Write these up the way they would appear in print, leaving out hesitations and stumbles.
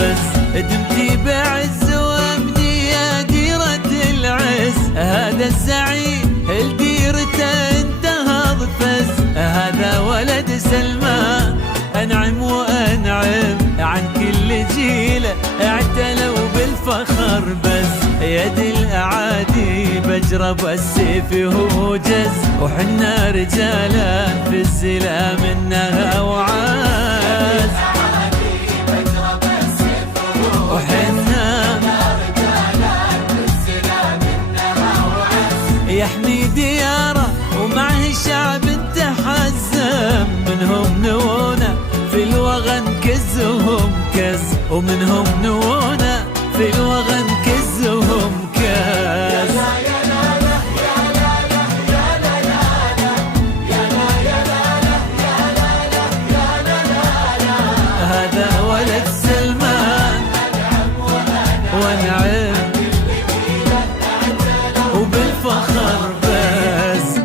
بس دمتي بعز وامني يا ديرة العز. هذا الزعيم الديرته انتهض فز. هذا ولد سلمان أنعم وأنعم عن كل جيله اعتلوا بالفخر بس. يد الأعادي بجرب السيف هو جز. وحنا رجالا في الزلا منها وعز. وحنا يحمي دياره ومعه شعب تحزم. منهم نونا في الوغن كزهم كز. ومنهم نونا في الوغن كزهم كز. هذا ولد سلمان وانعم وبالفخر بس.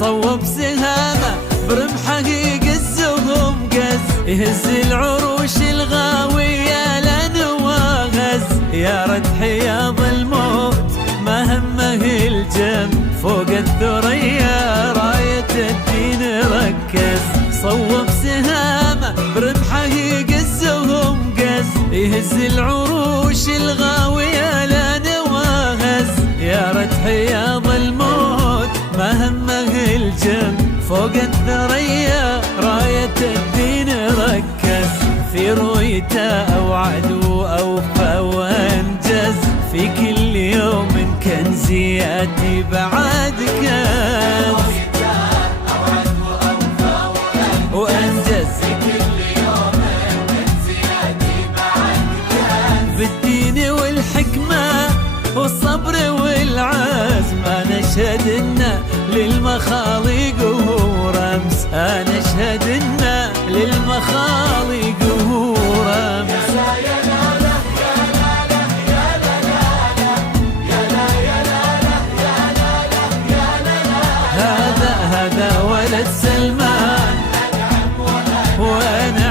صوب سهامه برمحه يقزهم قز. يهز العروش الغاوية لنواغز. يا رد حياض الموت ما همه الجم. فوق الثريا راية الدين ركز. صوب سهامه برمحه يقزهم قز. يهز العروش الغاوية لنواغز. يا رد حياض الموت ما همه الجم. فوق الثريا راية الدين ركز. في رؤيته أوعد وأوفى وأنجز. في كل يوم كنزياتي بعد كنز. وأنجز بالدين والحكمة والصبر والعزم. أنا أشهد إنه للمخاليق وهو رمز. أنا أشهد إنه للمخاليق وهو رمز. هذا ولد سلمان وأنا